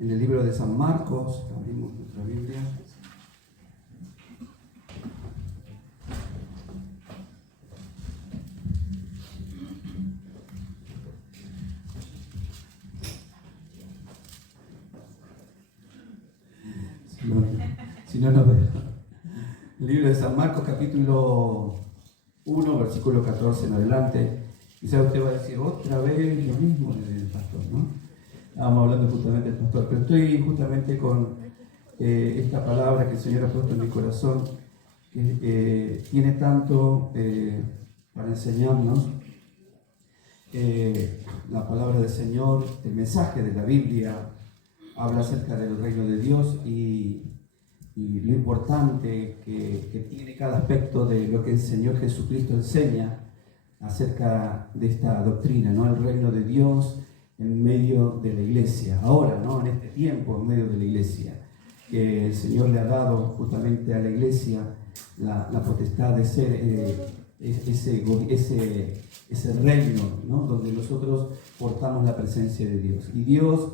en el libro de San Marcos. Abrimos nuestra Biblia. Si no, no veo. El libro de San Marcos, capítulo 1, versículo 14 en adelante. Quizás usted va a decir otra vez lo mismo del pastor, ¿no? Estábamos hablando justamente del pastor, pero estoy justamente con esta palabra que el Señor ha puesto en mi corazón, que tiene tanto para enseñarnos. La palabra del Señor, el mensaje de la Biblia, habla acerca del reino de Dios y lo importante que tiene cada aspecto de lo que el Señor Jesucristo enseña acerca de esta doctrina, ¿no? El reino de Dios en medio de la iglesia, ahora, ¿no? En este tiempo, en medio de la iglesia, que el Señor le ha dado justamente a la iglesia la potestad de ser ese reino, ¿no? Donde nosotros portamos la presencia de Dios. Y Dios,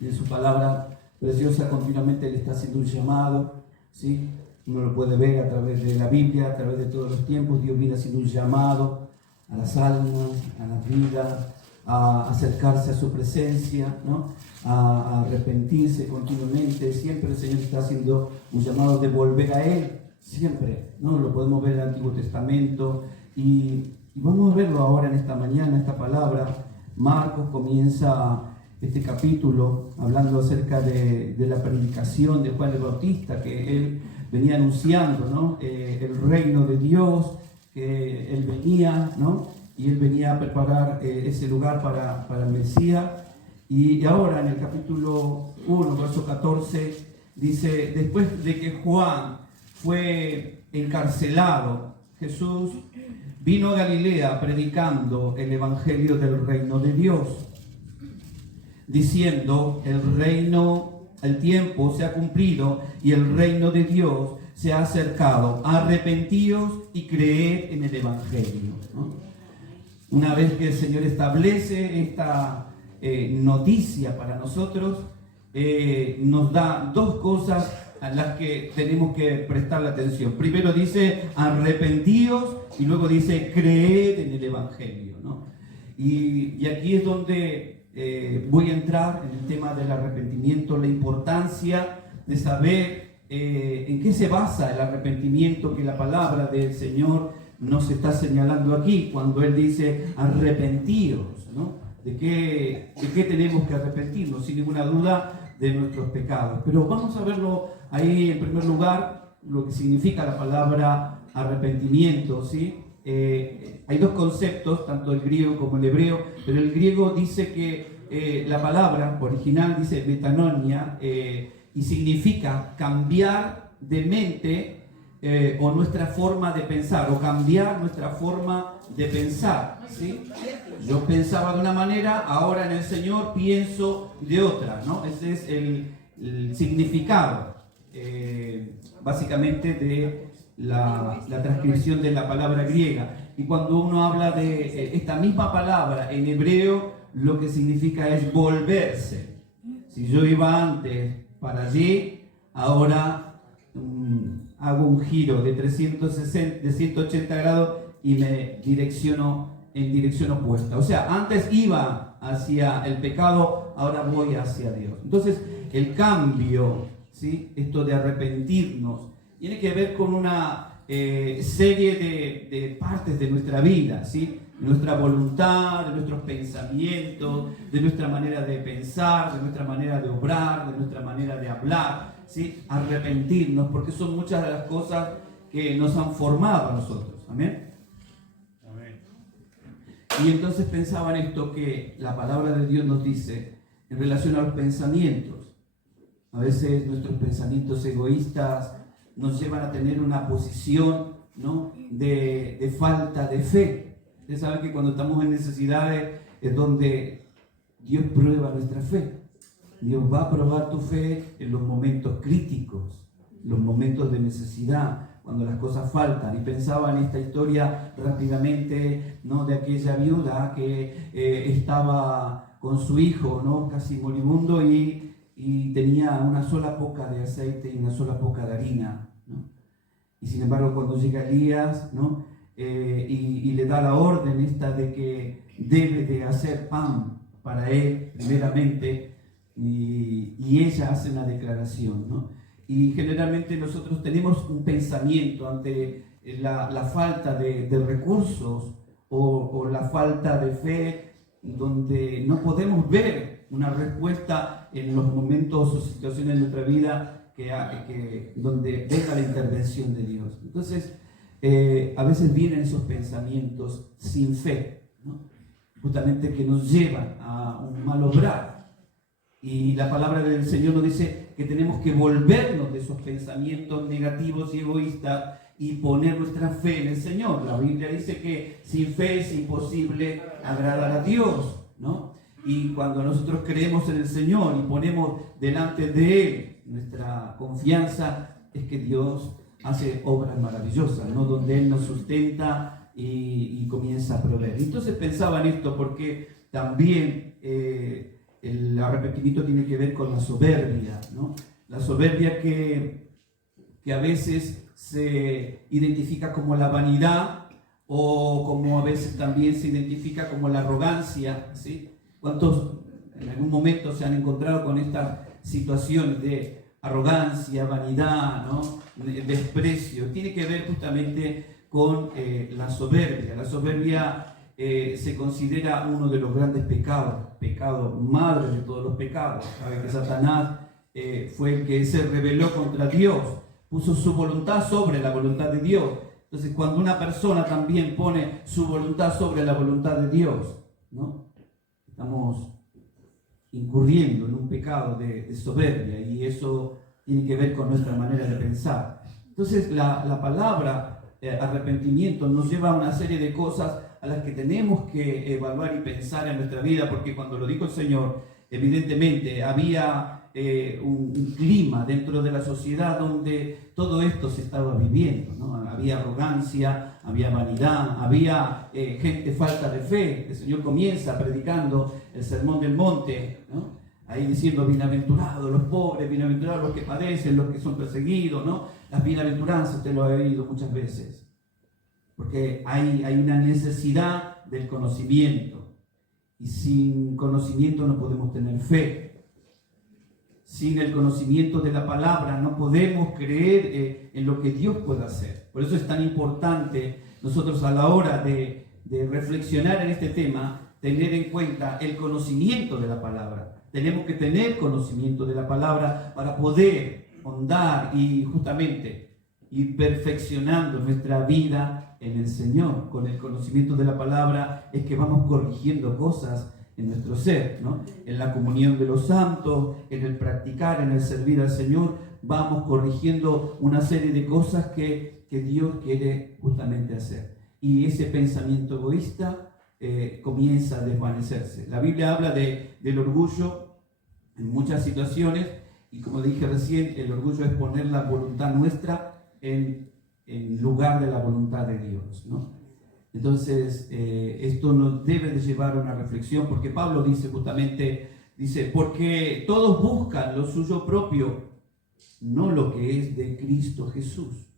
en su palabra preciosa, continuamente le está haciendo un llamado, ¿sí? Uno lo puede ver a través de la Biblia, a través de todos los tiempos. Dios viene haciendo un llamado a las almas, a las vidas, a acercarse a su presencia, ¿no? A arrepentirse continuamente. Siempre el Señor está haciendo un llamado de volver a Él, siempre, ¿no? Lo podemos ver en el Antiguo Testamento y vamos a verlo ahora en esta mañana, esta palabra. Marcos comienza este capítulo hablando acerca de la predicación de Juan el Bautista, que él venía anunciando, ¿no? El reino de Dios, que él venía, ¿no? Y él venía a preparar ese lugar para el Mesías. Y ahora en el capítulo 1, verso 14, dice: después de que Juan fue encarcelado, Jesús vino a Galilea predicando el evangelio del reino de Dios, diciendo: el tiempo se ha cumplido y el reino de Dios se ha acercado. Arrepentíos y creed en el evangelio, ¿no? Una vez que el Señor establece esta noticia para nosotros, nos da dos cosas a las que tenemos que prestar la atención. Primero dice: arrepentíos, y luego dice: creed en el evangelio, ¿no? Y aquí es donde voy a entrar en el tema del arrepentimiento, la importancia de saber en qué se basa el arrepentimiento que la palabra del Señor nos está señalando aquí, cuando Él dice: arrepentíos, ¿no? ¿De qué tenemos que arrepentirnos? Sin ninguna duda, de nuestros pecados. Pero vamos a verlo ahí en primer lugar, lo que significa la palabra arrepentimiento, ¿sí? Hay dos conceptos, tanto el griego como el hebreo, pero el griego dice que la palabra original dice metanoia, y significa cambiar de mente o nuestra forma de pensar, o cambiar nuestra forma de pensar, ¿sí? Yo pensaba de una manera, ahora en el Señor pienso de otra, ¿no? Ese es el significado básicamente de la transcripción de la palabra griega. Y cuando uno habla de esta misma palabra en hebreo, lo que significa es volverse. Si yo iba antes para allí, ahora hago un giro de 180 grados y me direcciono en dirección opuesta. O sea, antes iba hacia el pecado, ahora voy hacia Dios. Entonces, el cambio, ¿sí? Esto de arrepentirnos, tiene que ver con una serie de partes de nuestra vida, ¿sí? Nuestra voluntad, de nuestros pensamientos, de nuestra manera de pensar, de nuestra manera de obrar, de nuestra manera de hablar, ¿sí? Arrepentirnos, porque son muchas de las cosas que nos han formado a nosotros. Amén. Y entonces pensaba en esto, que la palabra de Dios nos dice en relación a los pensamientos. A veces nuestros pensamientos egoístas nos llevan a tener una posición, ¿no? de falta de fe. Ustedes saben que cuando estamos en necesidades es donde Dios prueba nuestra fe. Dios va a probar tu fe en los momentos críticos, los momentos de necesidad, cuando las cosas faltan. Y pensaba en esta historia rápidamente, ¿no? De aquella viuda que estaba con su hijo, ¿no? Casi moribundo, y y tenía una sola poca de aceite y una sola poca de harina, ¿no? Y sin embargo, cuando llega Elías, ¿no? Y le da la orden esta de que debe de hacer pan para él primeramente, y ella hace una declaración, ¿no? Y generalmente nosotros tenemos un pensamiento ante la falta de recursos o la falta de fe, donde no podemos ver una respuesta en los momentos o situaciones de nuestra vida donde venga la intervención de Dios. Entonces, a veces vienen esos pensamientos sin fe, ¿no? Justamente que nos llevan a un mal obrar. Y la palabra del Señor nos dice que tenemos que volvernos de esos pensamientos negativos y egoístas y poner nuestra fe en el Señor. La Biblia dice que sin fe es imposible agradar a Dios, ¿no? Y cuando nosotros creemos en el Señor y ponemos delante de Él nuestra confianza, es que Dios hace obras maravillosas, ¿no? Donde Él nos sustenta y comienza a proveer. Entonces pensaba en esto porque también el arrepentimiento tiene que ver con la soberbia, ¿no? La soberbia que a veces se identifica como la vanidad, o como a veces también se identifica como la arrogancia, ¿sí? ¿Cuántos en algún momento se han encontrado con estas situaciones de arrogancia, vanidad, ¿no? Desprecio? Tiene que ver justamente con la soberbia. La soberbia se considera uno de los grandes pecados, pecado madre de todos los pecados. Sabe que Satanás fue el que se rebeló contra Dios, puso su voluntad sobre la voluntad de Dios. Entonces, cuando una persona también pone su voluntad sobre la voluntad de Dios, ¿no? Estamos incurriendo en un pecado de soberbia, y eso tiene que ver con nuestra manera de pensar. Entonces, la palabra arrepentimiento nos lleva a una serie de cosas a las que tenemos que evaluar y pensar en nuestra vida, porque cuando lo dijo el Señor, evidentemente había un clima dentro de la sociedad donde todo esto se estaba viviendo, ¿no? Había arrogancia, había vanidad, había gente falta de fe. El Señor comienza predicando el Sermón del Monte, ¿no? Ahí diciendo: bienaventurados los pobres, bienaventurados los que padecen, los que son perseguidos, ¿no? Las bienaventuranzas, usted lo ha oído muchas veces, porque hay una necesidad del conocimiento, y sin conocimiento no podemos tener fe. Sin el conocimiento de la palabra no podemos creer en lo que Dios puede hacer. Por eso es tan importante nosotros, a la hora de reflexionar en este tema, tener en cuenta el conocimiento de la palabra. Tenemos que tener conocimiento de la palabra para poder ahondar y justamente ir perfeccionando nuestra vida en el Señor. Con el conocimiento de la palabra es que vamos corrigiendo cosas en nuestro ser, ¿no? En la comunión de los santos, en el practicar, en el servir al Señor, vamos corrigiendo una serie de cosas que Dios quiere justamente hacer. Y ese pensamiento egoísta comienza a desvanecerse. La Biblia habla del orgullo en muchas situaciones, y como dije recién, el orgullo es poner la voluntad nuestra en lugar de la voluntad de Dios, ¿no? Entonces, esto nos debe de llevar a una reflexión, porque Pablo dice justamente, porque todos buscan lo suyo propio, no lo que es de Cristo Jesús.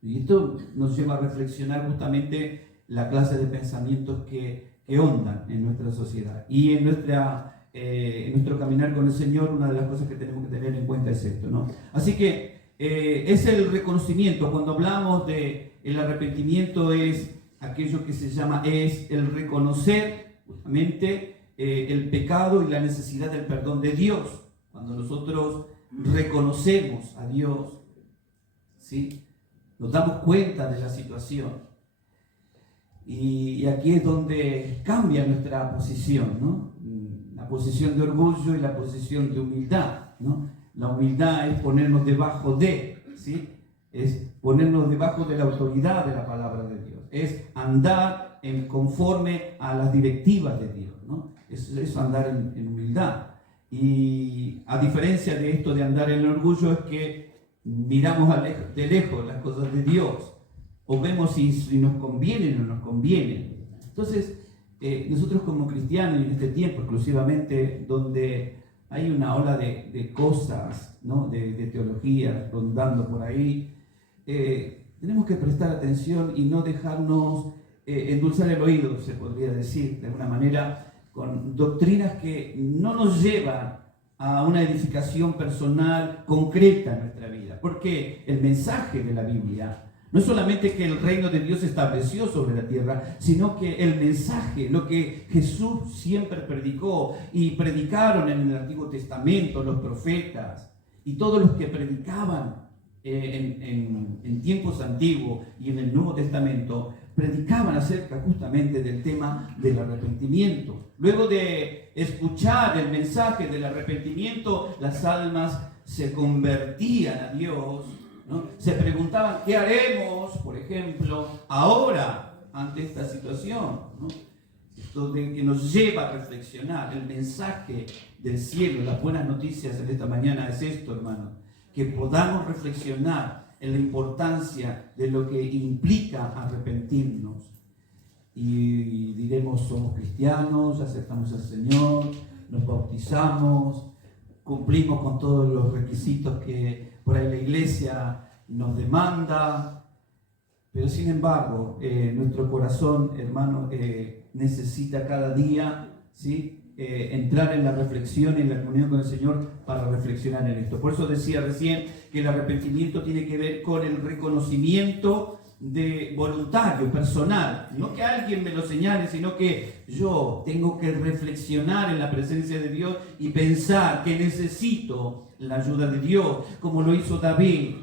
Y esto nos lleva a reflexionar justamente la clase de pensamientos que ondan en nuestra sociedad. Y en nuestro caminar con el Señor, una de las cosas que tenemos que tener en cuenta es esto, ¿no? Así que es el reconocimiento. Cuando hablamos de el arrepentimiento, es aquello que se llama, es el reconocer justamente el pecado y la necesidad del perdón de Dios. Cuando nosotros reconocemos a Dios, ¿sí?, nos damos cuenta de la situación, y aquí es donde cambia nuestra posición, ¿no? La posición de orgullo y la posición de humildad, ¿no? La humildad es ponernos debajo de, ¿sí?, es ponernos debajo de la autoridad de la palabra de Dios, es andar conforme a las directivas de Dios, ¿no? Es andar en humildad. Y a diferencia de esto de andar en el orgullo, es que miramos de lejos las cosas de Dios, o vemos si nos convienen o no nos convienen. Entonces, nosotros como cristianos, en este tiempo exclusivamente donde hay una ola de cosas, ¿no? de teología rondando por ahí. Tenemos que prestar atención y no dejarnos endulzar el oído, se podría decir, de alguna manera, con doctrinas que no nos llevan a una edificación personal concreta en nuestra vida. Porque el mensaje de la Biblia no es solamente que el reino de Dios se estableció sobre la tierra, sino que el mensaje, lo que Jesús siempre predicó y predicaron en el Antiguo Testamento, los profetas y todos los que predicaban en tiempos antiguos y en el Nuevo Testamento, predicaban acerca justamente del tema del arrepentimiento. Luego de escuchar el mensaje del arrepentimiento, las almas se convertían a Dios, ¿no? Se preguntaban, ¿qué haremos, por ejemplo, ahora ante esta situación, ¿no? Esto que nos lleva a reflexionar. El mensaje del cielo, las buenas noticias en esta mañana es esto, hermano, que podamos reflexionar en la importancia de lo que implica arrepentirnos. Y diremos, somos cristianos, aceptamos al Señor, nos bautizamos, cumplimos con todos los requisitos que por ahí la iglesia nos demanda, pero sin embargo, nuestro corazón, hermano, necesita cada día, ¿sí?, entrar en la reflexión, en la comunión con el Señor para reflexionar en esto. Por eso decía recién que el arrepentimiento tiene que ver con el reconocimiento de voluntario, personal, no que alguien me lo señale, sino que yo tengo que reflexionar en la presencia de Dios y pensar que necesito la ayuda de Dios, como lo hizo David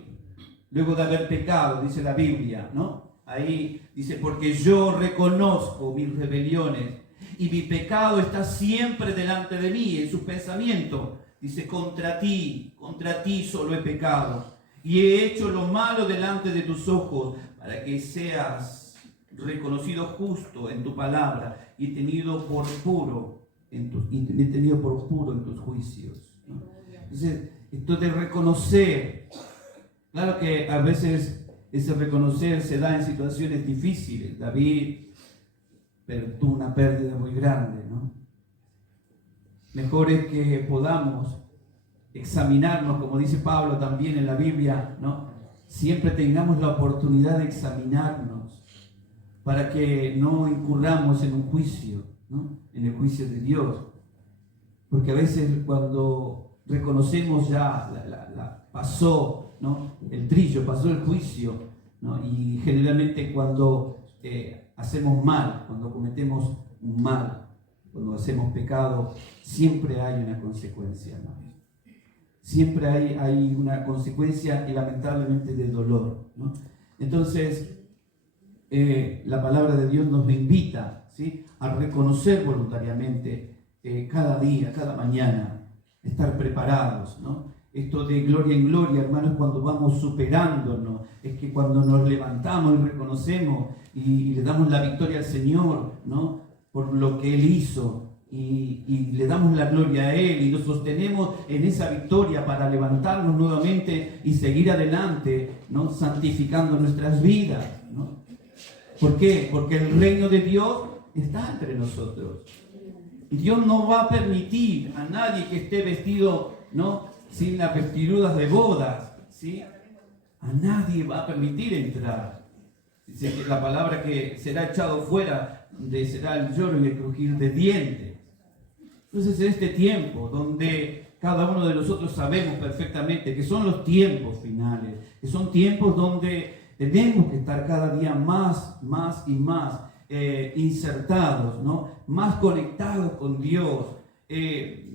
luego de haber pecado, dice la Biblia, ¿no? Ahí dice, porque yo reconozco mis rebeliones y mi pecado está siempre delante de mí, en sus pensamientos. Dice, contra ti solo he pecado y he hecho lo malo delante de tus ojos, para que seas reconocido justo en tu palabra y tenido por puro en tus juicios, ¿no? Entonces, esto de reconocer, claro que a veces ese reconocer se da en situaciones difíciles. David tuvo una pérdida muy grande, ¿no? Mejor es que podamos examinarnos, como dice Pablo también en la Biblia, ¿no? Siempre tengamos la oportunidad de examinarnos para que no incurramos en un juicio, ¿no? En el juicio de Dios. Porque a veces cuando reconocemos ya, pasó, ¿no?, el trillo, pasó el juicio, ¿no? Y generalmente cuando hacemos mal, cuando cometemos un mal, cuando hacemos pecado, siempre hay una consecuencia, ¿no? Siempre hay una consecuencia y lamentablemente de dolor, ¿no? Entonces, la palabra de Dios nos invita, ¿sí?, a reconocer voluntariamente cada día, cada mañana, estar preparados, ¿no? Esto de gloria en gloria, hermanos, cuando vamos superándonos, es que cuando nos levantamos y reconocemos y le damos la victoria al Señor, ¿no?, por lo que Él hizo. Y le damos la gloria a Él y nos sostenemos en esa victoria para levantarnos nuevamente y seguir adelante, ¿no?, santificando nuestras vidas, ¿no? ¿Por qué? Porque el reino de Dios está entre nosotros. Y Dios no va a permitir a nadie que esté vestido, ¿no?, sin las vestiduras de bodas, ¿sí? A nadie va a permitir entrar. Dice que la palabra que será echado fuera, será el lloro y el crujir de dientes. Entonces, en este tiempo donde cada uno de nosotros sabemos perfectamente que son los tiempos finales, que son tiempos donde tenemos que estar cada día más y más insertados, ¿no?, más conectados con Dios,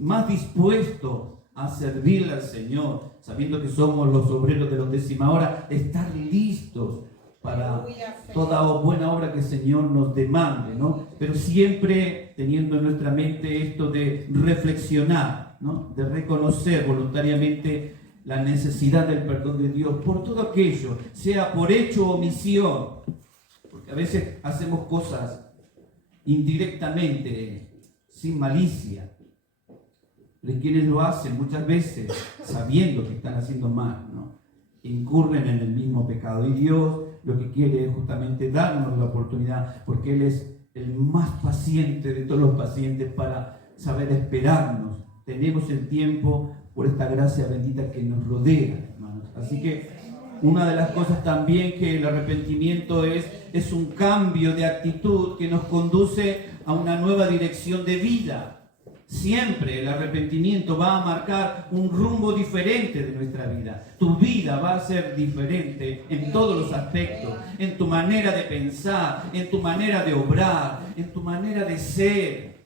más dispuestos a servirle al Señor, sabiendo que somos los obreros de la 10ª hora, estar listos para toda buena obra que el Señor nos demande, ¿no? Pero siempre teniendo en nuestra mente esto de reflexionar, ¿no?, de reconocer voluntariamente la necesidad del perdón de Dios por todo aquello, sea por hecho o omisión, porque a veces hacemos cosas indirectamente, sin malicia. Pero quienes lo hacen muchas veces sabiendo que están haciendo mal, ¿no?, incurren en el mismo pecado. Y Dios lo que quiere es justamente darnos la oportunidad, porque Él es el más paciente de todos los pacientes, para saber esperarnos tenemos el tiempo por esta gracia bendita que nos rodea, hermanos. Así que una de las cosas también que el arrepentimiento es un cambio de actitud que nos conduce a una nueva dirección de vida. Siempre el arrepentimiento va a marcar un rumbo diferente de nuestra vida. Tu vida va a ser diferente en todos los aspectos, en tu manera de pensar, en tu manera de obrar, en tu manera de ser.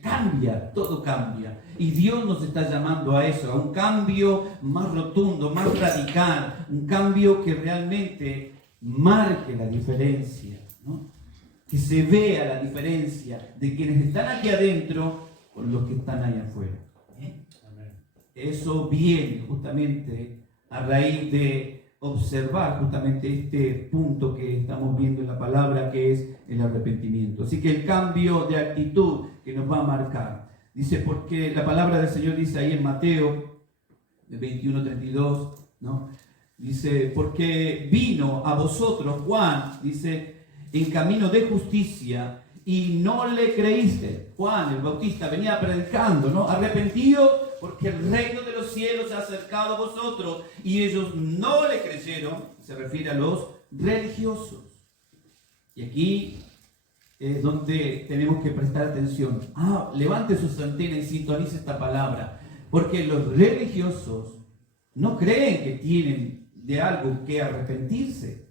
Cambia, todo cambia. Y Dios nos está llamando a eso, a un cambio más rotundo, más radical, un cambio que realmente marque la diferencia, ¿no? Que se vea la diferencia de quienes están aquí adentro con los que están allá afuera. Eso viene justamente a raíz de observar justamente este punto que estamos viendo en la palabra, que es el arrepentimiento. Así que el cambio de actitud que nos va a marcar. Dice, porque la palabra del Señor dice ahí en Mateo 21:32, ¿no? Dice, porque vino a vosotros Juan, dice, en camino de justicia, y no le creíste. Juan el Bautista venía predicando, ¿no? Arrepentidos porque el reino de los cielos se ha acercado a vosotros. Y ellos no le creyeron. Se refiere a los religiosos. Y aquí es donde tenemos que prestar atención. Levante sus antenas y sintonice esta palabra. Porque los religiosos no creen que tienen de algo que arrepentirse.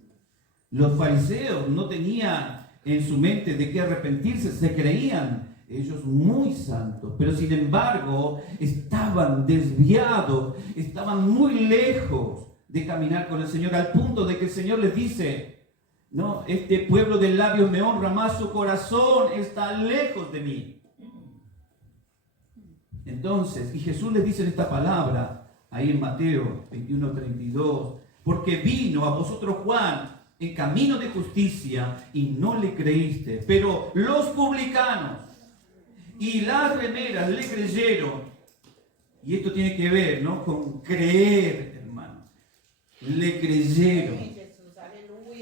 Los fariseos no tenían en su mente de qué arrepentirse, se creían ellos muy santos, pero sin embargo estaban desviados, estaban muy lejos de caminar con el Señor, al punto de que el Señor les dice, no, este pueblo de labios me honra, más su corazón está lejos de mí. Entonces, y Jesús les dice en esta palabra, ahí en Mateo 21:32, porque vino a vosotros Juan en camino de justicia y no le creíste, pero los publicanos y las remeras le creyeron. Y esto tiene que ver, ¿no?, con creer, hermano. Le creyeron.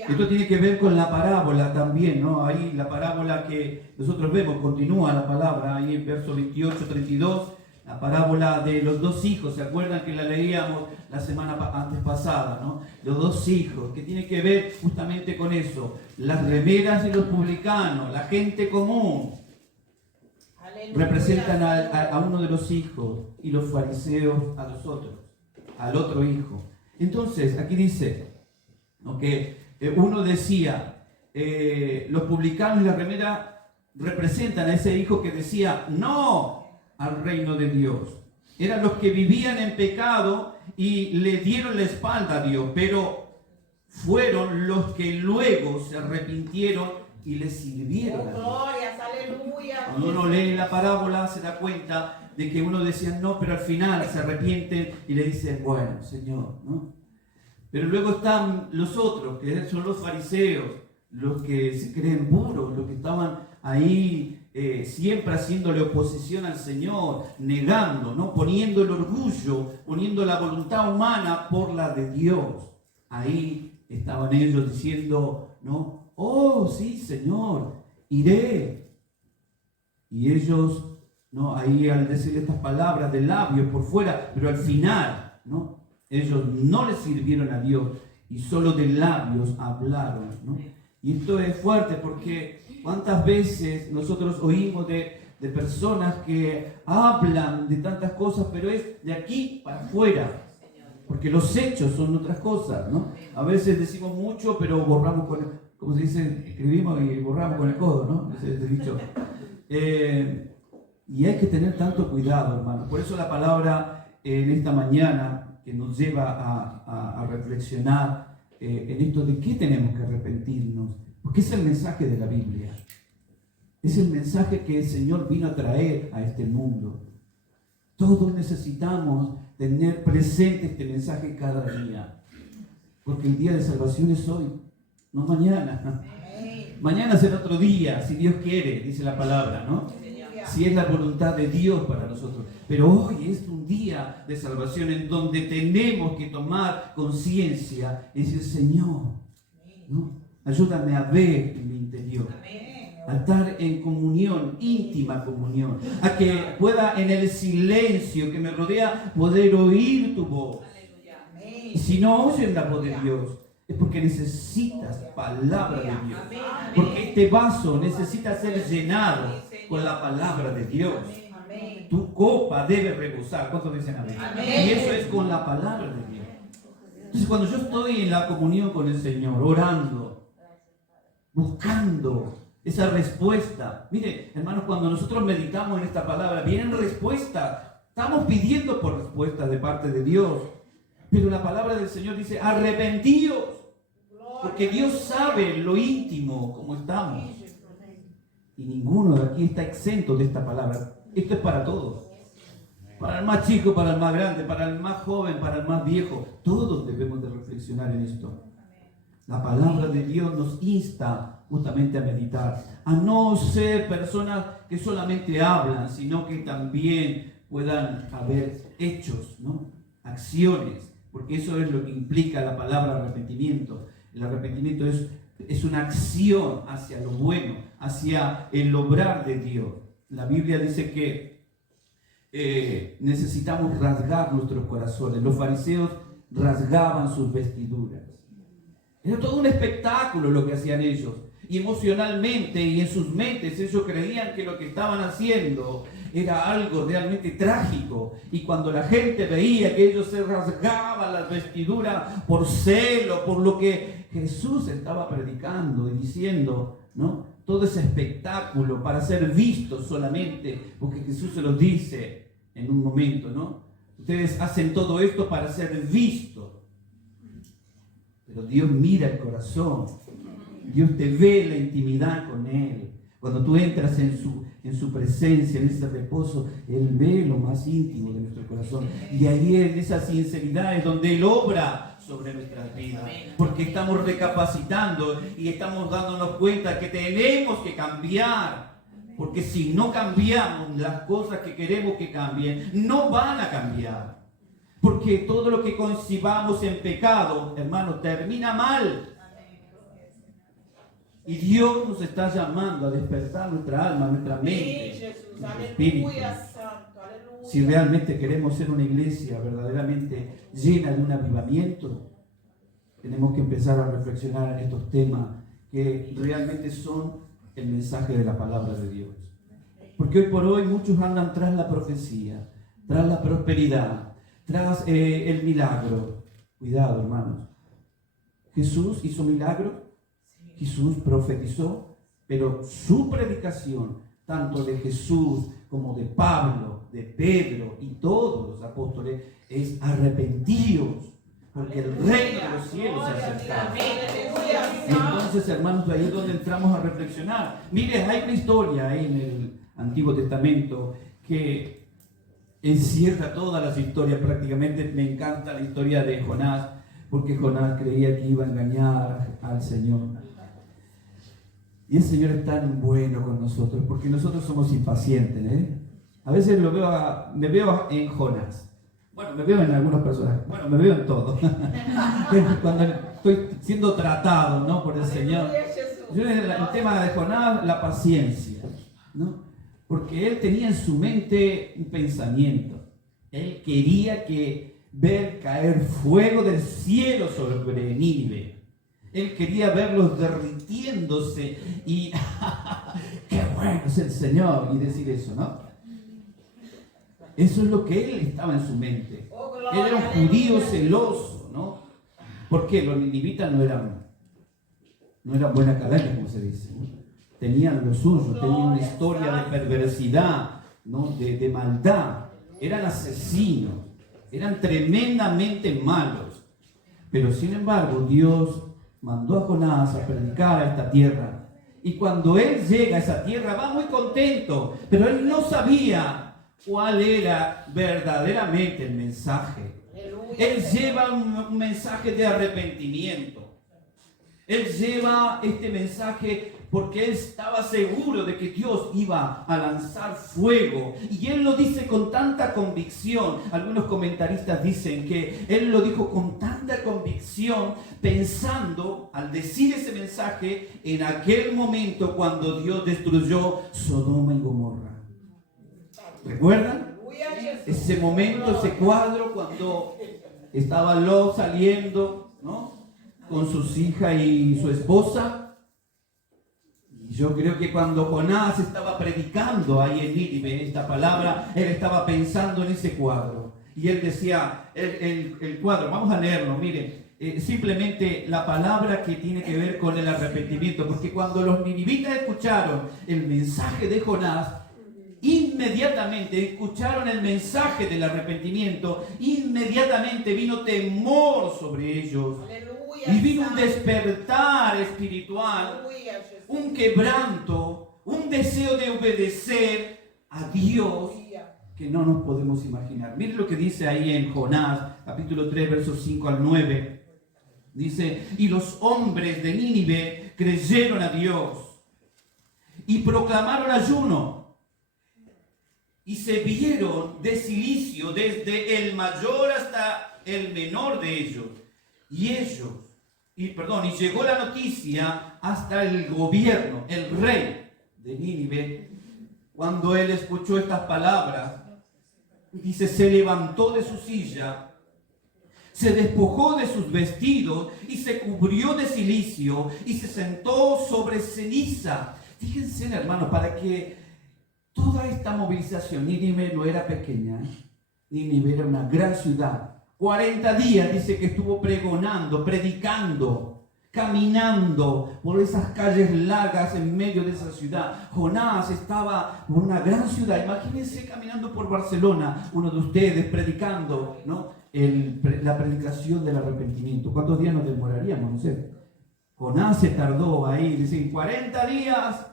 Esto tiene que ver con la parábola también, ¿no? Ahí la parábola que nosotros vemos, continúa la palabra ahí en verso 28-32. La parábola de los dos hijos, ¿se acuerdan que la leíamos la semana antes pasada, ¿no? Los dos hijos, que tiene que ver justamente con eso. Las remeras y los publicanos, la gente común, representan a uno de los hijos y los fariseos a los otros, al otro hijo. Entonces, aquí dice, ¿no?, que uno decía, los publicanos y las remeras representan a ese hijo que decía, no al reino de Dios. Eran los que vivían en pecado y le dieron la espalda a Dios, pero fueron los que luego se arrepintieron y le sirvieron a Dios. Cuando uno lee la parábola se da cuenta de que uno decía no, pero al final se arrepienten y le dicen, bueno, Señor, ¿no? Pero luego están los otros, que son los fariseos, los que se creen puros, los que estaban ahí siempre haciéndole oposición al Señor, negando, ¿no?, poniendo el orgullo, poniendo la voluntad humana por la de Dios. Ahí estaban ellos diciendo, ¿no?, oh sí, Señor, iré. Y ellos, ¿no?, ahí al decir estas palabras de labios por fuera, pero al final, ¿no?, ellos no le sirvieron a Dios y solo de labios hablaron, ¿no? Y esto es fuerte porque ¿cuántas veces nosotros oímos de personas que hablan de tantas cosas, pero es de aquí para afuera? Porque los hechos son otras cosas, ¿no? A veces decimos mucho, pero borramos con el, como se dice, escribimos y borramos con el codo, ¿no? Ese es el dicho. Y hay que tener tanto cuidado, hermano. Por eso la palabra en esta mañana que nos lleva a reflexionar en esto de qué tenemos que arrepentirnos. Porque es el mensaje de la Biblia. Es el mensaje que el Señor vino a traer a este mundo. Todos necesitamos tener presente este mensaje cada día. Porque el día de salvación es hoy, no mañana. Mañana será otro día, si Dios quiere, dice la palabra, ¿no? Si es la voluntad de Dios para nosotros. Pero hoy es un día de salvación en donde tenemos que tomar conciencia y decir, Señor, ¿no?, ayúdame a ver en mi interior. a estar en comunión, íntima comunión, a que pueda en el silencio que me rodea poder oír tu voz. Y si no oyen la voz de Dios, es porque necesitas palabra de Dios. Porque este vaso necesita ser llenado con la palabra de Dios. Tu copa debe rebosar. ¿Cuántos dicen amén? Y eso es con la palabra de Dios. Entonces, cuando yo estoy en la comunión con el Señor, orando, buscando esa respuesta. Mire, hermanos, cuando nosotros meditamos en esta palabra, vienen respuestas. Estamos pidiendo por respuestas de parte de Dios. Pero la palabra del Señor dice, arrepentíos. Porque Dios sabe lo íntimo, cómo estamos. Y ninguno de aquí está exento de esta palabra. Esto es para todos. Para el más chico, para el más grande, para el más joven, para el más viejo. Todos debemos de reflexionar en esto. La palabra de Dios nos insta justamente a meditar. A no ser personas que solamente hablan, sino que también puedan haber hechos, ¿no? Acciones. Porque eso es lo que implica la palabra arrepentimiento. El arrepentimiento es una acción hacia lo bueno, hacia el obrar de Dios. La Biblia dice que necesitamos rasgar nuestros corazones. Los fariseos rasgaban sus vestiduras. Era todo un espectáculo lo que hacían ellos. Y emocionalmente y en sus mentes ellos creían que lo que estaban haciendo era algo realmente trágico. Y cuando la gente veía que ellos se rasgaban las vestiduras por celo, por lo que Jesús estaba predicando y diciendo, ¿no? Todo ese espectáculo para ser vistos solamente, porque Jesús se los dice en un momento, ¿no? Ustedes hacen todo esto para ser vistos. Pero Dios mira el corazón. Dios te ve la intimidad con Él. Cuando tú entras en su presencia, en ese reposo, Él ve lo más íntimo de nuestro corazón. Y ahí en esa sinceridad es donde Él obra sobre nuestras vidas. Porque estamos recapacitando y estamos dándonos cuenta que tenemos que cambiar. Porque si no cambiamos las cosas que queremos que cambien, no van a cambiar. Porque todo lo que concibamos en pecado, hermanos, termina mal. Y Dios nos está llamando a despertar nuestra alma, nuestra mente, nuestro espíritu. Si realmente queremos ser una iglesia verdaderamente llena de un avivamiento, tenemos que empezar a reflexionar en estos temas que realmente son el mensaje de la palabra de Dios. Porque hoy por hoy muchos andan tras la profecía, tras la prosperidad, tras el milagro. Cuidado, hermanos. Jesús hizo milagros. Jesús profetizó, pero su predicación, tanto de Jesús como de Pablo, de Pedro y todos los apóstoles, es arrepentíos, porque el reino de los cielos se ha acercado. Entonces, hermanos, ahí es donde entramos a reflexionar. Mire, hay una historia ahí en el Antiguo Testamento que encierra todas las historias prácticamente. Me encanta la historia de Jonás, porque Jonás creía que iba a engañar al Señor. Y el Señor es tan bueno con nosotros, porque nosotros somos impacientes, ¿eh? A veces me veo en Jonás. Bueno, me veo en algunas personas. Bueno, me veo en todo. Cuando estoy siendo tratado, ¿no? Por el Señor. Yo en el tema de Jonás, la paciencia, ¿no? Porque él tenía en su mente un pensamiento. Él quería ver caer fuego del cielo sobre Nínive. Él quería verlos derritiéndose y ¡qué bueno es el Señor! Y decir eso, ¿no? Eso es lo que él estaba en su mente. Él era un judío celoso, ¿no? Porque los ninivitas no eran buena cadena, como se dice, ¿no? Tenían lo suyo, tenían una historia de perversidad, ¿no? De maldad. Eran asesinos, eran tremendamente malos. Pero sin embargo, Dios mandó a Jonás a predicar a esta tierra. Y cuando él llega a esa tierra, va muy contento. Pero él no sabía cuál era verdaderamente el mensaje. Él lleva un mensaje de arrepentimiento. Él lleva este mensaje porque él estaba seguro de que Dios iba a lanzar fuego. Y él lo dice con tanta convicción. Algunos comentaristas dicen que él lo dijo con tanta convicción, pensando, al decir ese mensaje, en aquel momento cuando Dios destruyó Sodoma y Gomorra. ¿Recuerdan? Ese momento, ese cuadro, cuando estaba Lot saliendo, ¿no?, con sus hijas y su esposa. Y yo creo que cuando Jonás estaba predicando ahí en Nínive esta palabra, él estaba pensando en ese cuadro. Y él decía, el cuadro, vamos a leerlo, miren, simplemente la palabra que tiene que ver con el arrepentimiento. Porque cuando los ninivitas escucharon el mensaje de Jonás, inmediatamente escucharon el mensaje del arrepentimiento, inmediatamente vino temor sobre ellos. Y vino un despertar espiritual, un quebranto, un deseo de obedecer a Dios que no nos podemos imaginar. Miren lo que dice ahí en Jonás, capítulo 3, versos 5 al 9. Dice, y los hombres de Nínive creyeron a Dios y proclamaron ayuno. Y se vieron de cilicio desde el mayor hasta el menor de ellos. Y llegó la noticia hasta el gobierno, el rey de Nínive. Cuando él escuchó estas palabras, dice, se levantó de su silla, se despojó de sus vestidos y se cubrió de cilicio y se sentó sobre ceniza. Fíjense, hermanos, para que toda esta movilización, Nínive no era pequeña, Nínive era una gran ciudad. 40 días dice que estuvo pregonando, predicando, caminando por esas calles largas en medio de esa ciudad. Jonás estaba por una gran ciudad. Imagínense caminando por Barcelona, uno de ustedes predicando, ¿no?, la predicación del arrepentimiento. ¿Cuántos días nos demoraríamos? No sé. Jonás se tardó ahí, dicen 40 días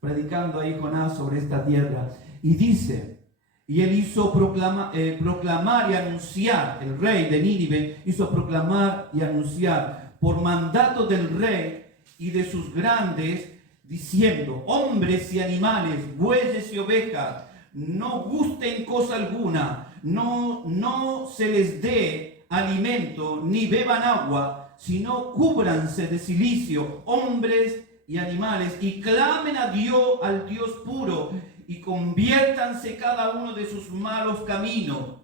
predicando ahí Jonás sobre esta tierra. Y dice, y él hizo proclamar y anunciar, el rey de Nínive hizo proclamar y anunciar por mandato del rey y de sus grandes, diciendo, hombres y animales, bueyes y ovejas, no gusten cosa alguna, no se les dé alimento ni beban agua, sino cúbranse de cilicio, hombres y animales, y clamen a Dios, al Dios puro, y conviértanse cada uno de sus malos caminos,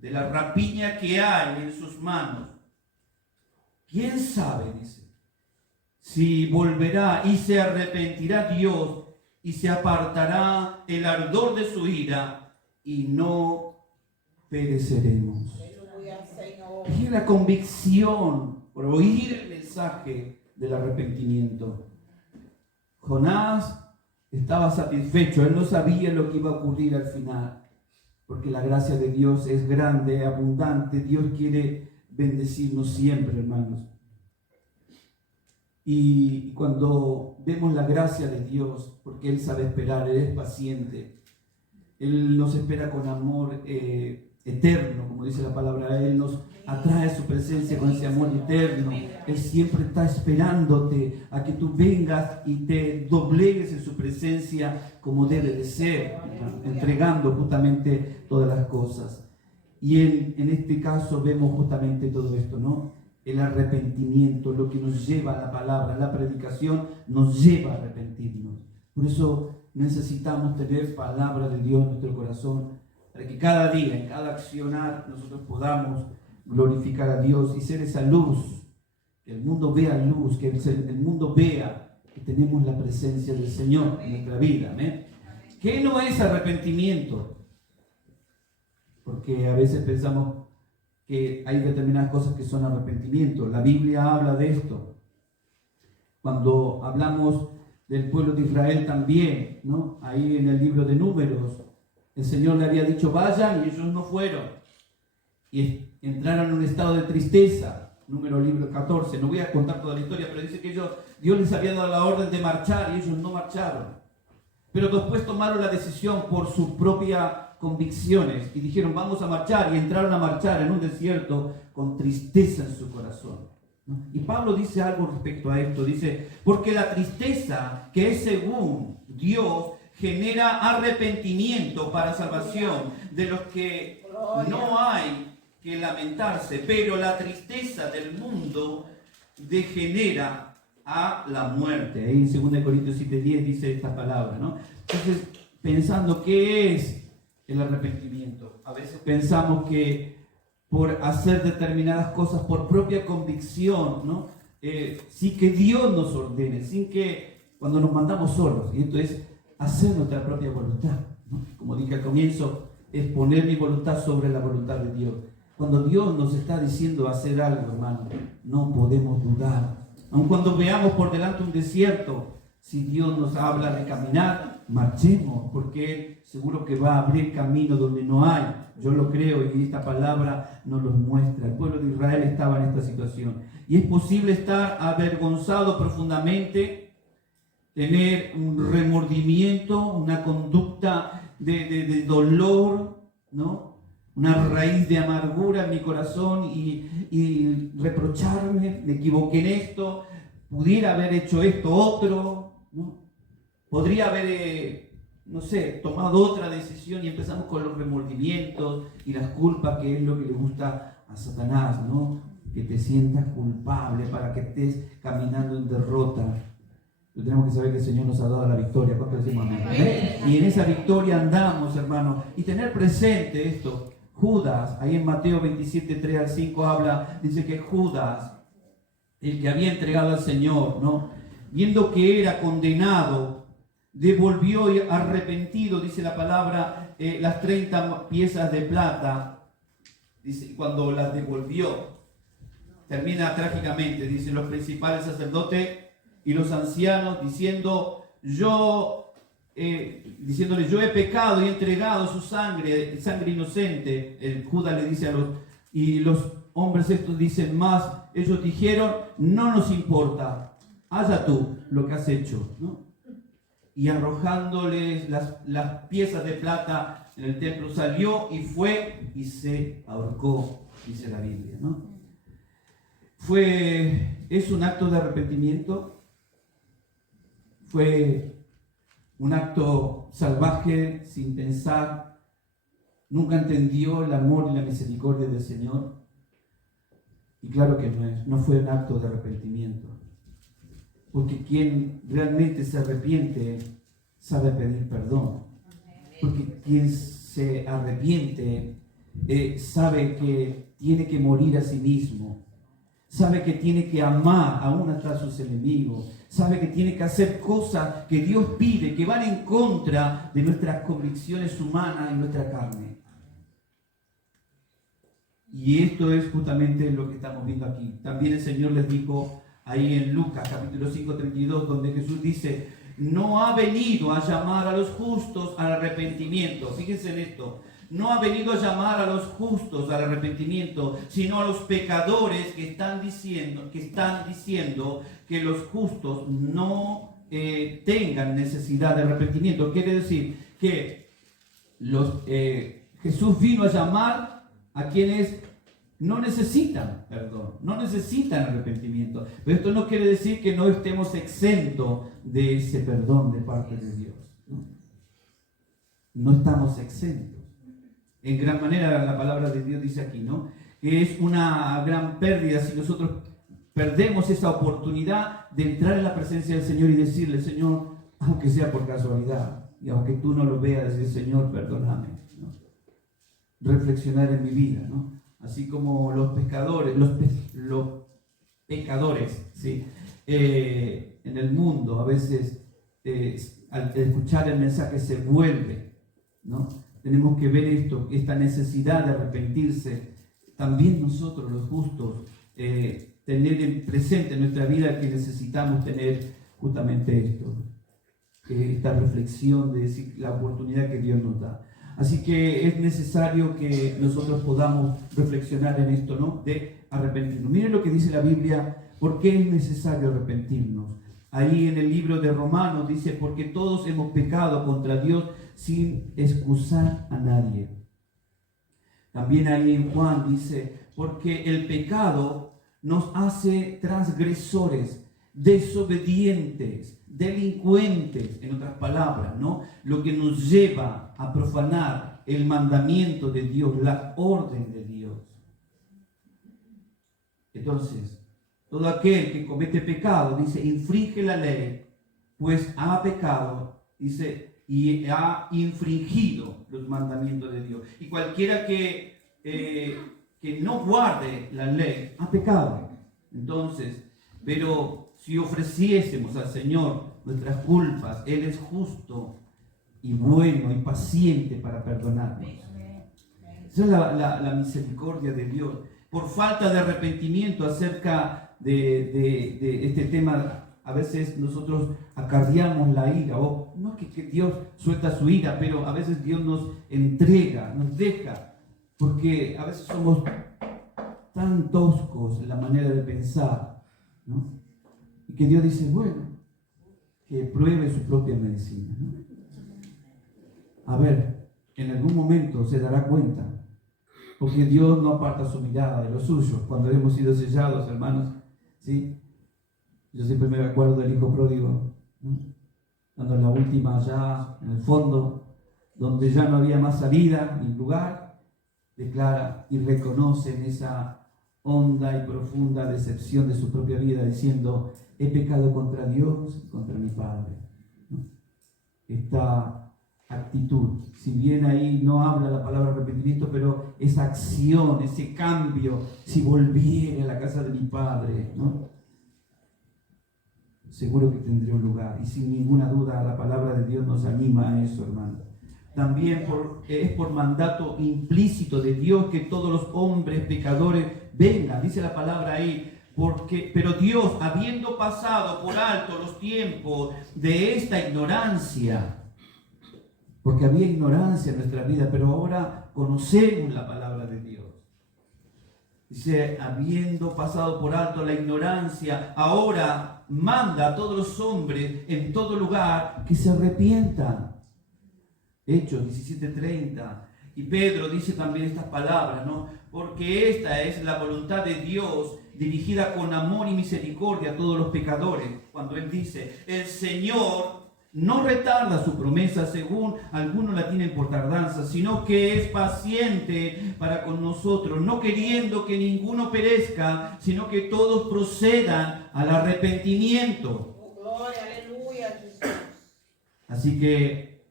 de la rapiña que hay en sus manos. ¿Quién sabe, dice, si volverá y se arrepentirá Dios y se apartará el ardor de su ira y no pereceremos? Es la convicción por oír el mensaje del arrepentimiento. Jonás estaba satisfecho, él no sabía lo que iba a ocurrir al final, porque la gracia de Dios es grande, abundante. Dios quiere bendecirnos siempre, hermanos. Y cuando vemos la gracia de Dios, porque Él sabe esperar, Él es paciente, Él nos espera con amor eterno, como dice la palabra, Él nos atrae a su presencia con ese amor eterno. Él siempre está esperándote a que tú vengas y te doblegues en su presencia como debe de ser, entregando justamente todas las cosas. Y en este caso vemos justamente todo esto, ¿no? El arrepentimiento, lo que nos lleva a la palabra, la predicación nos lleva a arrepentirnos. Por eso necesitamos tener palabra de Dios en nuestro corazón, para que cada día, en cada accionar, nosotros podamos glorificar a Dios y ser esa luz, que el mundo vea luz, que el mundo vea que tenemos la presencia del Señor en nuestra vida. ¿Amén? ¿Qué no es arrepentimiento? Porque a veces pensamos que hay determinadas cosas que son arrepentimiento. La Biblia habla de esto. Cuando hablamos del pueblo de Israel también, ¿no? Ahí en el libro de Números, el Señor le había dicho, vayan, y ellos no fueron. Y entraron en un estado de tristeza. Número libro 14. No voy a contar toda la historia, pero dice que Dios les había dado la orden de marchar y ellos no marcharon. Pero después tomaron la decisión por sus propias convicciones y dijeron, vamos a marchar, y entraron a marchar en un desierto con tristeza en su corazón. ¿no? Y Pablo dice algo respecto a esto. Dice, porque la tristeza que es según Dios genera arrepentimiento para salvación, de los que no hay que lamentarse, pero la tristeza del mundo degenera a la muerte. Ahí en 2 Corintios 7:10 dice esta palabra, ¿no? Entonces, pensando qué es el arrepentimiento. A veces pensamos que por hacer determinadas cosas por propia convicción, ¿no? Sin que Dios nos ordene, sin que cuando nos mandamos solos, y esto es hacer nuestra propia voluntad, ¿no? Como dije al comienzo, es poner mi voluntad sobre la voluntad de Dios. Cuando Dios nos está diciendo hacer algo, hermano, no podemos dudar. Aun cuando veamos por delante un desierto, si Dios nos habla de caminar, marchemos, porque Él seguro que va a abrir camino donde no hay. Yo lo creo y esta palabra nos lo muestra. El pueblo de Israel estaba en esta situación. Y es posible estar avergonzado profundamente, tener un remordimiento, una conducta de dolor, ¿no? Una raíz de amargura en mi corazón y reprocharme, me equivoqué en esto, pudiera haber hecho esto otro, ¿no? Podría haber, no sé, tomado otra decisión, y empezamos con los remordimientos y las culpas, que es lo que le gusta a Satanás, ¿no? Que te sientas culpable para que estés caminando en derrota. Pero tenemos que saber que el Señor nos ha dado la victoria. ¿Cuánto decimos amén? Y en esa victoria andamos, hermanos, y tener presente esto. Judas, ahí en Mateo 27, 3 al 5 habla, dice que Judas, el que había entregado al Señor, ¿no? Viendo que era condenado, devolvió arrepentido, dice la palabra, las 30 piezas de plata. Dice, cuando las devolvió, termina trágicamente, dice, los principales sacerdotes y los ancianos diciéndole, yo he pecado y he entregado su sangre inocente. El Judas le dice y los hombres estos dicen más, ellos dijeron, no nos importa, haz tú lo que has hecho, ¿no? Y arrojándoles las piezas de plata en el templo, salió y fue y se ahorcó, dice la Biblia, ¿no? Es un acto de arrepentimiento, fue un acto salvaje, sin pensar, nunca entendió el amor y la misericordia del Señor. Y claro que no fue un acto de arrepentimiento. Porque quien realmente se arrepiente sabe pedir perdón. Porque quien se arrepiente sabe que tiene que morir a sí mismo. Sabe que tiene que amar aún hasta a sus enemigos. Sabe que tiene que hacer cosas que Dios pide, que van en contra de nuestras convicciones humanas y nuestra carne. Y esto es justamente lo que estamos viendo aquí. También el Señor les dijo ahí en Lucas capítulo 5, 32, donde Jesús dice, no ha venido a llamar a los justos al arrepentimiento. Fíjense en esto. No ha venido a llamar a los justos al arrepentimiento, sino a los pecadores que están diciendo que los justos no tengan necesidad de arrepentimiento. Quiere decir que Jesús vino a llamar a quienes no necesitan perdón, no necesitan arrepentimiento. Pero esto no quiere decir que no estemos exentos de ese perdón de parte de Dios. No estamos exentos. En gran manera la palabra de Dios dice aquí, ¿no? Que es una gran pérdida si nosotros perdemos esa oportunidad de entrar en la presencia del Señor y decirle, Señor, aunque sea por casualidad, y aunque tú no lo veas, decir, Señor, perdóname, ¿no? Reflexionar en mi vida, ¿no? Así como los pecadores, ¿sí? En el mundo a veces al escuchar el mensaje se vuelve, ¿no? Tenemos que ver esta necesidad de arrepentirse. También nosotros, los justos, tener presente en nuestra vida que necesitamos tener justamente esto, esta reflexión de decir, la oportunidad que Dios nos da. Así que es necesario que nosotros podamos reflexionar en esto, ¿no? De arrepentirnos. Miren lo que dice la Biblia, ¿por qué es necesario arrepentirnos? Ahí en el libro de Romanos dice, porque todos hemos pecado contra Dios sin excusar a nadie. También ahí en Juan dice, porque el pecado nos hace transgresores, desobedientes, delincuentes, en otras palabras, ¿no? Lo que nos lleva a profanar el mandamiento de Dios, la orden de Dios. Entonces, todo aquel que comete pecado, dice, infringe la ley, pues ha pecado, dice, y ha infringido los mandamientos de Dios. Y cualquiera que no guarde la ley, ha pecado. Entonces, pero si ofreciésemos al Señor nuestras culpas, Él es justo y bueno y paciente para perdonarnos. Esa es la misericordia de Dios. Por falta de arrepentimiento acerca de este tema, a veces nosotros acarreamos la ira, o no es que Dios suelta su ira, pero a veces Dios nos entrega, nos deja, porque a veces somos tan toscos en la manera de pensar, ¿no? Y que Dios dice, bueno, que pruebe su propia medicina, ¿no? A ver, en algún momento se dará cuenta, porque Dios no aparta su mirada de los suyos. Cuando hemos sido sellados, hermanos, ¿sí? Yo siempre me acuerdo del hijo pródigo, ¿no? Cuando en la última ya, en el fondo, donde ya no había más salida ni lugar, declara y reconoce en esa honda y profunda decepción de su propia vida, diciendo, he pecado contra Dios y contra mi Padre, ¿no? Esta actitud, si bien ahí no habla la palabra arrepentimiento, pero esa acción, ese cambio, si volviera a la casa de mi Padre, ¿no? Seguro que tendría un lugar, y sin ninguna duda la palabra de Dios nos anima a eso, hermano. También es por mandato implícito de Dios que todos los hombres pecadores vengan, dice la palabra ahí, pero Dios, habiendo pasado por alto los tiempos de esta ignorancia, porque había ignorancia en nuestra vida, pero ahora conocemos la palabra de Dios. Dice, habiendo pasado por alto la ignorancia, ahora manda a todos los hombres en todo lugar que se arrepientan. Hechos 17:30. Y Pedro dice también estas palabras, ¿no? Porque esta es la voluntad de Dios dirigida con amor y misericordia a todos los pecadores. Cuando Él dice, el Señor no retarda su promesa según algunos la tienen por tardanza, sino que es paciente para con nosotros, no queriendo que ninguno perezca, sino que todos procedan al arrepentimiento. Oh, gloria, aleluya, Jesús. Así que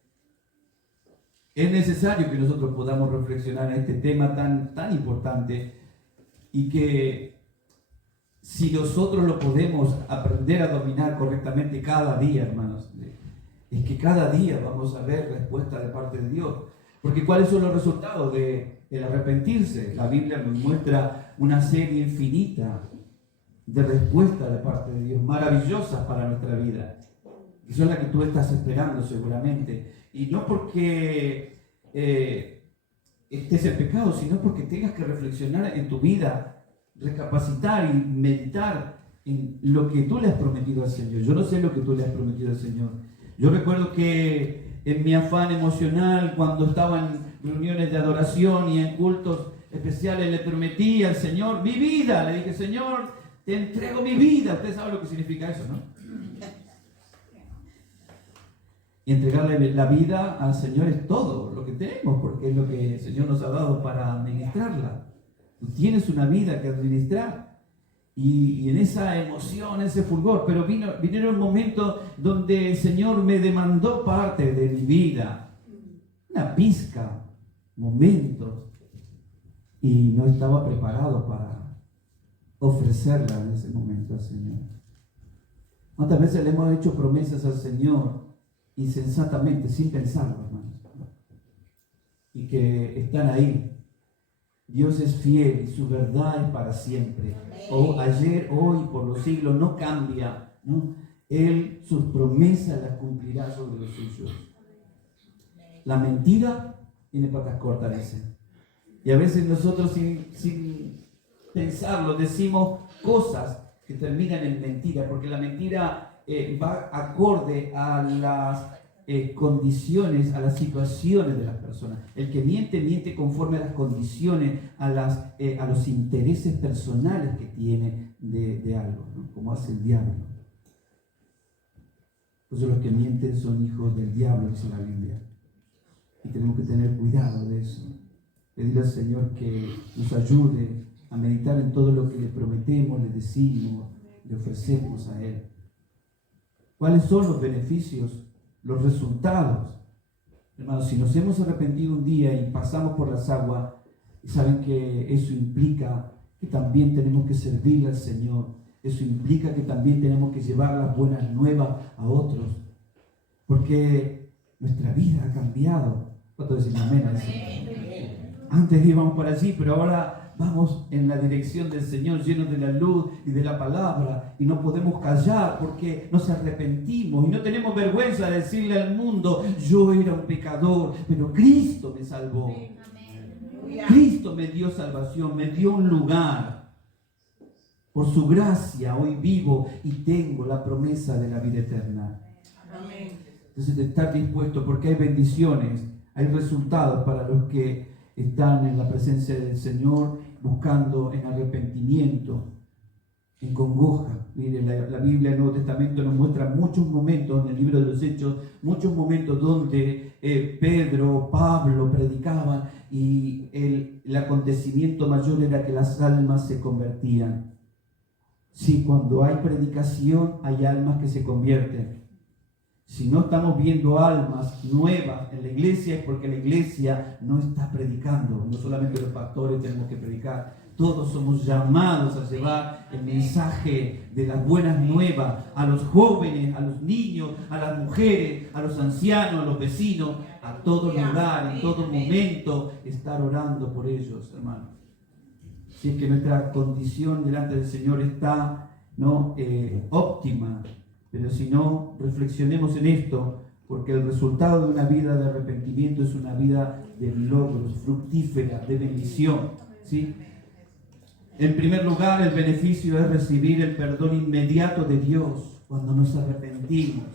es necesario que nosotros podamos reflexionar en este tema tan importante, y que si nosotros lo podemos aprender a dominar correctamente cada día, hermanos, es que cada día vamos a ver respuesta de parte de Dios. Porque ¿cuáles son los resultados del arrepentirse? La Biblia nos muestra una serie infinita de respuestas de parte de Dios, maravillosas para nuestra vida, que son las que tú estás esperando seguramente. Y no porque estés en pecado, sino porque tengas que reflexionar en tu vida, recapacitar y meditar en lo que tú le has prometido al Señor. Yo no sé lo que tú le has prometido al Señor. Yo recuerdo que en mi afán emocional, cuando estaba en reuniones de adoración y en cultos especiales, le prometí al Señor mi vida. Le dije, Señor, te entrego mi vida. Usted sabe lo que significa eso, ¿no? Y entregarle la vida al Señor es todo lo que tenemos, porque es lo que el Señor nos ha dado para administrarla. Tú tienes una vida que administrar. Y en esa emoción, ese fulgor, pero vinieron momentos donde el Señor me demandó parte de mi vida, una pizca, momentos, y no estaba preparado para ofrecerla en ese momento al Señor. ¿Cuántas veces le hemos hecho promesas al Señor insensatamente, sin pensarlo, hermanos? Y que están ahí. Dios es fiel y su verdad es para siempre. Ayer, hoy, por los siglos, no cambia, ¿no? Él sus promesas las cumplirá sobre los suyos. La mentira tiene patas cortas, dice. Y a veces nosotros sin pensarlo decimos cosas que terminan en mentira, porque la mentira va acorde a las condiciones, a las situaciones de las personas. El que miente, miente conforme a las condiciones, a los intereses personales que tiene de algo, ¿no? Como hace el diablo. Entonces los que mienten son hijos del diablo, dice la Biblia. Y tenemos que tener cuidado de eso. Pedir al Señor que nos ayude a meditar en todo lo que le prometemos, le decimos, le ofrecemos a Él. ¿Cuáles son los beneficios, los resultados? Hermanos, si nos hemos arrepentido un día y pasamos por las aguas, saben que eso implica que también tenemos que servirle al Señor. Eso implica que también tenemos que llevar las buenas nuevas a otros. Porque nuestra vida ha cambiado. ¿Cuánto decimos amén a eso? Antes íbamos por allí, pero ahora vamos en la dirección del Señor, llenos de la luz y de la palabra, y no podemos callar porque nos arrepentimos y no tenemos vergüenza de decirle al mundo: yo era un pecador, pero Cristo me salvó. Cristo me dio salvación, me dio un lugar. Por su gracia hoy vivo y tengo la promesa de la vida eterna. Entonces, de estar dispuesto, porque hay bendiciones, hay resultados para los que están en la presencia del Señor, buscando en arrepentimiento, en congoja. Miren, la Biblia, el Nuevo Testamento nos muestra muchos momentos, en el libro de los Hechos, muchos momentos donde Pedro, Pablo predicaban y el acontecimiento mayor era que las almas se convertían. Sí, cuando hay predicación, hay almas que se convierten. Si no estamos viendo almas nuevas en la iglesia, es porque la iglesia no está predicando. No solamente los pastores tenemos que predicar, todos somos llamados a llevar el mensaje de las buenas nuevas a los jóvenes, a los niños, a las mujeres, a los ancianos, a los vecinos, a todo lugar, en todo momento, estar orando por ellos, hermanos. Si es que nuestra condición delante del Señor está óptima, pero si no, reflexionemos en esto, porque el resultado de una vida de arrepentimiento es una vida de logros, fructífera, de bendición, ¿sí? En primer lugar, el beneficio es recibir el perdón inmediato de Dios cuando nos arrepentimos.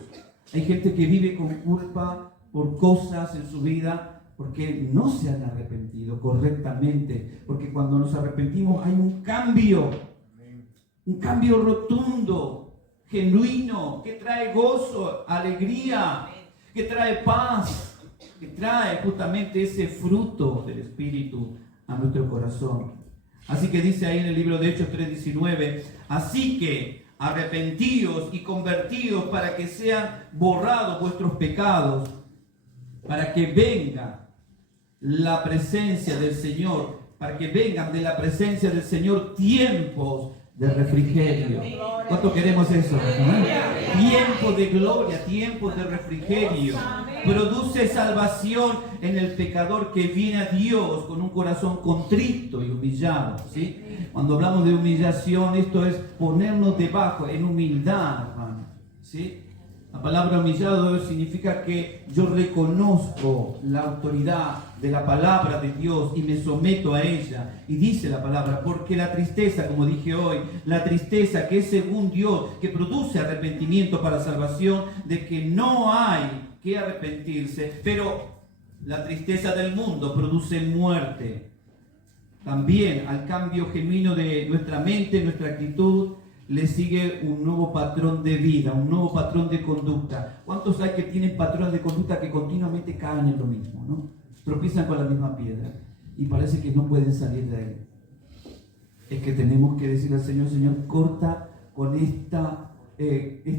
Hay gente que vive con culpa por cosas en su vida porque no se han arrepentido correctamente, porque cuando nos arrepentimos hay un cambio rotundo, genuino, que trae gozo, alegría, que trae paz, que trae justamente ese fruto del Espíritu a nuestro corazón. Así que dice ahí en el libro de Hechos 3:19, así que arrepentíos y convertíos para que sean borrados vuestros pecados, para que venga la presencia del Señor, para que vengan de la presencia del Señor tiempos de refrigerio. ¿Cuánto queremos eso? Tiempo de gloria, tiempo de refrigerio. Produce salvación en el pecador que viene a Dios con un corazón contrito y humillado, ¿sí? Cuando hablamos de humillación, esto es ponernos debajo, en humildad, hermano, ¿sí? La palabra humillado significa que yo reconozco la autoridad de la palabra de Dios y me someto a ella. Y dice la palabra, porque la tristeza, como dije hoy, la tristeza que es según Dios, que produce arrepentimiento para salvación, de que no hay que arrepentirse, pero la tristeza del mundo produce muerte. También al cambio genuino de nuestra mente, nuestra actitud, le sigue un nuevo patrón de vida, un nuevo patrón de conducta. ¿Cuántos hay que tienen patrones de conducta que continuamente caen en lo mismo, ¿no? Tropiezan con la misma piedra y parece que no pueden salir de ahí? Es que tenemos que decirle al Señor, Señor, corta con esta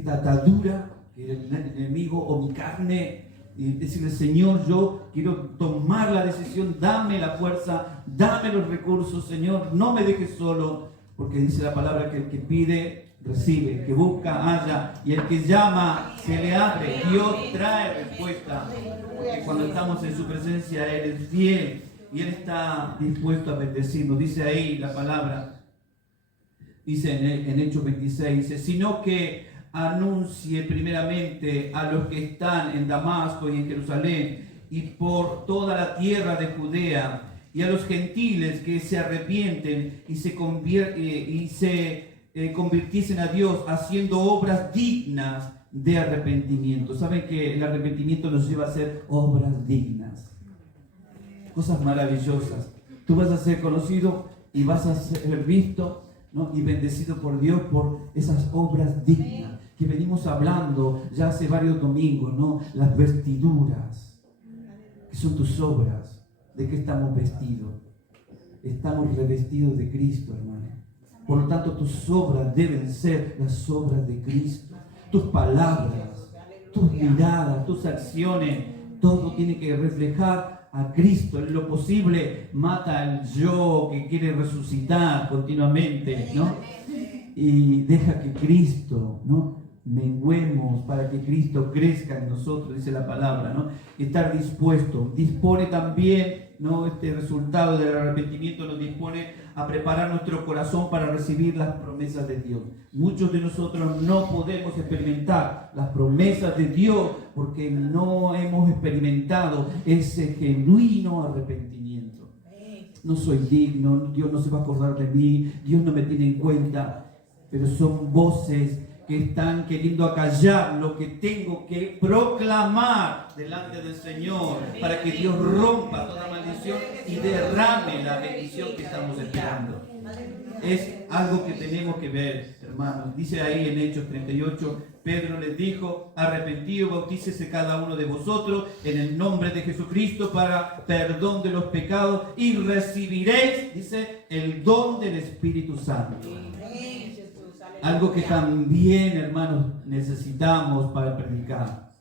atadura que el enemigo o mi carne, y decirle, Señor, yo quiero tomar la decisión, dame la fuerza, dame los recursos, Señor, no me dejes solo. Porque dice la palabra que el que pide, recibe, el que busca, halla, y el que llama, se le abre. Dios trae respuesta. Porque cuando estamos en su presencia, Él es fiel y Él está dispuesto a bendecirnos. Dice ahí la palabra, dice en Hechos 26, dice, sino que anuncie primeramente a los que están en Damasco y en Jerusalén y por toda la tierra de Judea, y a los gentiles que se arrepienten y se convirtiesen a Dios, haciendo obras dignas de arrepentimiento. Saben que el arrepentimiento nos lleva a hacer obras dignas, cosas maravillosas. Tú vas a ser conocido y vas a ser visto, ¿no?, y bendecido por Dios por esas obras dignas que venimos hablando ya hace varios domingos, ¿no? Las vestiduras, que son tus obras. ¿De qué estamos vestidos? Estamos revestidos de Cristo, hermano. Por lo tanto, tus obras deben ser las obras de Cristo. Tus palabras, tus miradas, tus acciones, todo tiene que reflejar a Cristo. En lo posible, mata al yo que quiere resucitar continuamente, ¿no? Y deja que Cristo, ¿no?, menguemos para que Cristo crezca en nosotros, dice la palabra, ¿no? Estar dispuesto. Dispone también, ¿no?, este resultado del arrepentimiento nos dispone a preparar nuestro corazón para recibir las promesas de Dios. Muchos de nosotros no podemos experimentar las promesas de Dios porque no hemos experimentado ese genuino arrepentimiento. No soy digno, Dios no se va a acordar de mí, Dios no me tiene en cuenta, pero son voces que están queriendo acallar lo que tengo que proclamar delante del Señor para que Dios rompa toda maldición y derrame la bendición que estamos esperando. Es algo que tenemos que ver, hermanos. Dice ahí en Hechos 38, Pedro les dijo: arrepentidos, bautícese cada uno de vosotros en el nombre de Jesucristo para perdón de los pecados y recibiréis, dice, el don del Espíritu Santo. Algo que también, hermanos, necesitamos para predicar,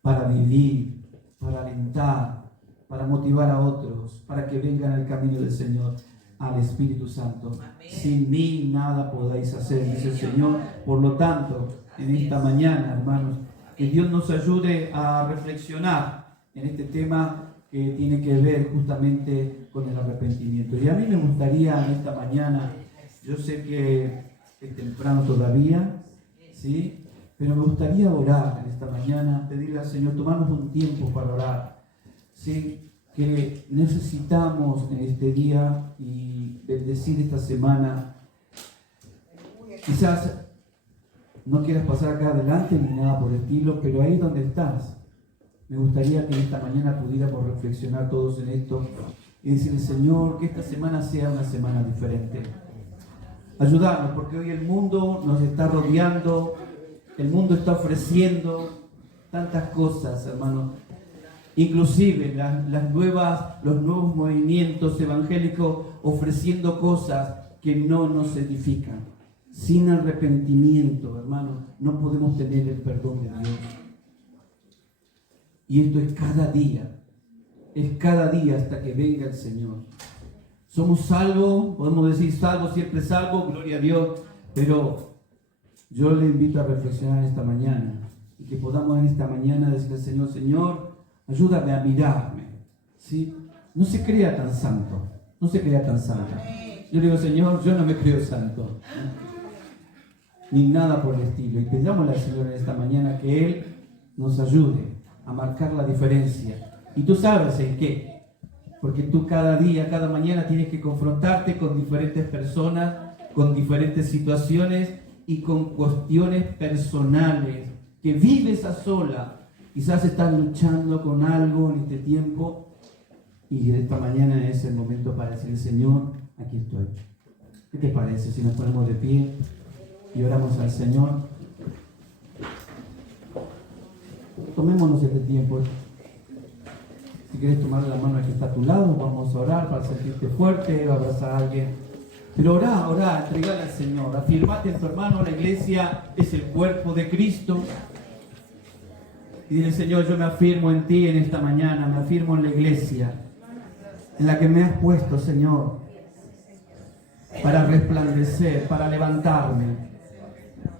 para vivir, para alentar, para motivar a otros, para que vengan al camino del Señor, al Espíritu Santo. Sin mí nada podáis hacer, dice el Señor. Por lo tanto, en esta mañana, hermanos, que Dios nos ayude a reflexionar en este tema que tiene que ver justamente con el arrepentimiento. Y a mí me gustaría en esta mañana, yo sé que es temprano todavía, ¿sí?, pero me gustaría orar en esta mañana, pedirle al Señor, tomarnos un tiempo para orar, ¿sí?, que necesitamos en este día y bendecir esta semana. Quizás no quieras pasar acá adelante ni nada por el estilo, pero ahí donde estás, me gustaría que en esta mañana pudiéramos reflexionar todos en esto y decirle: Señor, que esta semana sea una semana diferente. Ayudarnos, porque hoy el mundo nos está rodeando, el mundo está ofreciendo tantas cosas, hermanos. Inclusive los nuevos movimientos evangélicos ofreciendo cosas que no nos edifican. Sin arrepentimiento, hermanos, no podemos tener el perdón de Dios. Y esto es cada día hasta que venga el Señor. Somos salvos, podemos decir salvos, siempre salvos, gloria a Dios, pero yo le invito a reflexionar esta mañana y que podamos en esta mañana decirle al Señor: Señor, ayúdame a mirarme, ¿sí? No se crea tan santo, no se crea tan santa. Yo digo: Señor, yo no me creo santo, ni nada por el estilo. Y pidámosle al Señor en esta mañana que Él nos ayude a marcar la diferencia. Y tú sabes en qué. Porque tú cada día, cada mañana tienes que confrontarte con diferentes personas, con diferentes situaciones y con cuestiones personales que vives a sola. Quizás estás luchando con algo en este tiempo y esta mañana es el momento para decir: Señor, aquí estoy. ¿Qué te parece si nos ponemos de pie y oramos al Señor? Tomémonos este tiempo. Si quieres tomar la mano al que está a tu lado, vamos a orar para sentirte fuerte, abrazar a alguien. Pero orá, entregale al Señor. Afirmate en tu hermano, la iglesia es el cuerpo de Cristo. Y dile: Señor, yo me afirmo en ti en esta mañana, me afirmo en la iglesia, en la que me has puesto, Señor, para resplandecer, para levantarme,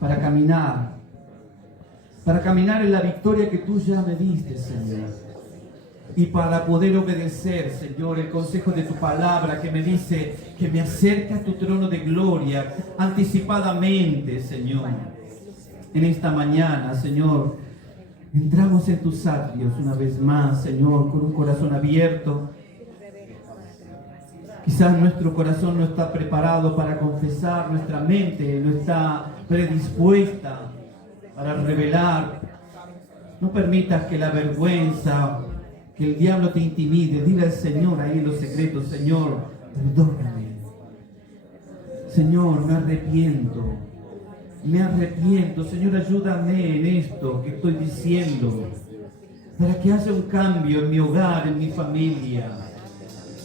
para caminar en la victoria que tú ya me diste, Señor. Y para poder obedecer, Señor, el consejo de tu palabra que me dice que me acerca a tu trono de gloria anticipadamente, Señor. En esta mañana, Señor, entramos en tus atrios una vez más, Señor, con un corazón abierto. Quizás nuestro corazón no está preparado para confesar, nuestra mente no está predispuesta para revelar. No permitas que la vergüenza, que el diablo te intimide. Dile al Señor ahí en los secretos: Señor, perdóname. Señor, me arrepiento. Me arrepiento. Señor, ayúdame en esto que estoy diciendo, para que haya un cambio en mi hogar, en mi familia,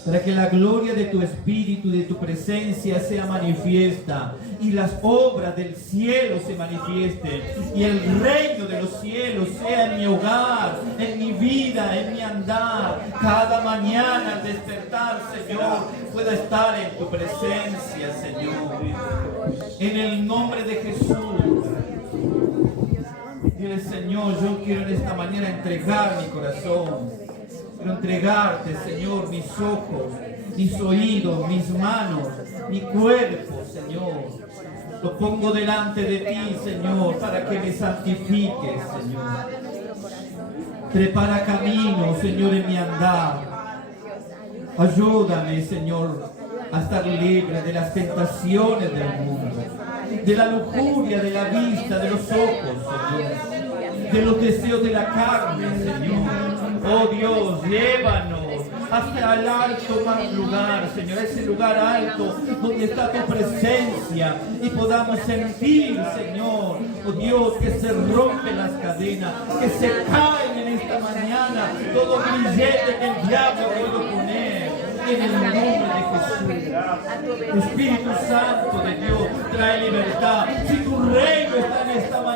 para que la gloria de tu Espíritu y de tu presencia sea manifiesta y las obras del cielo se manifiesten y el reino de los cielos sea en mi hogar, en mi vida, en mi andar. Cada mañana al despertar, Señor, pueda estar en tu presencia, Señor. En el nombre de Jesús. Dile: Señor, yo quiero en esta mañana entregar mi corazón. Quiero entregarte, Señor, mis ojos, mis oídos, mis manos, mi cuerpo, Señor. Lo pongo delante de ti, Señor, para que me santifiques, Señor. Prepara camino, Señor, en mi andar. Ayúdame, Señor, a estar libre de las tentaciones del mundo, de la lujuria, de la vista, de los ojos, Señor, de los deseos de la carne, Señor. Oh Dios, llévanos hasta el alto más lugar, Señor, ese lugar alto donde está tu presencia y podamos sentir, Señor, oh Dios, que se rompen las cadenas, que se caen en esta mañana todo grillete que el diablo puede poner. En el nombre de Jesús. Espíritu Santo de Dios, trae libertad. Si tu reino está en esta mañana,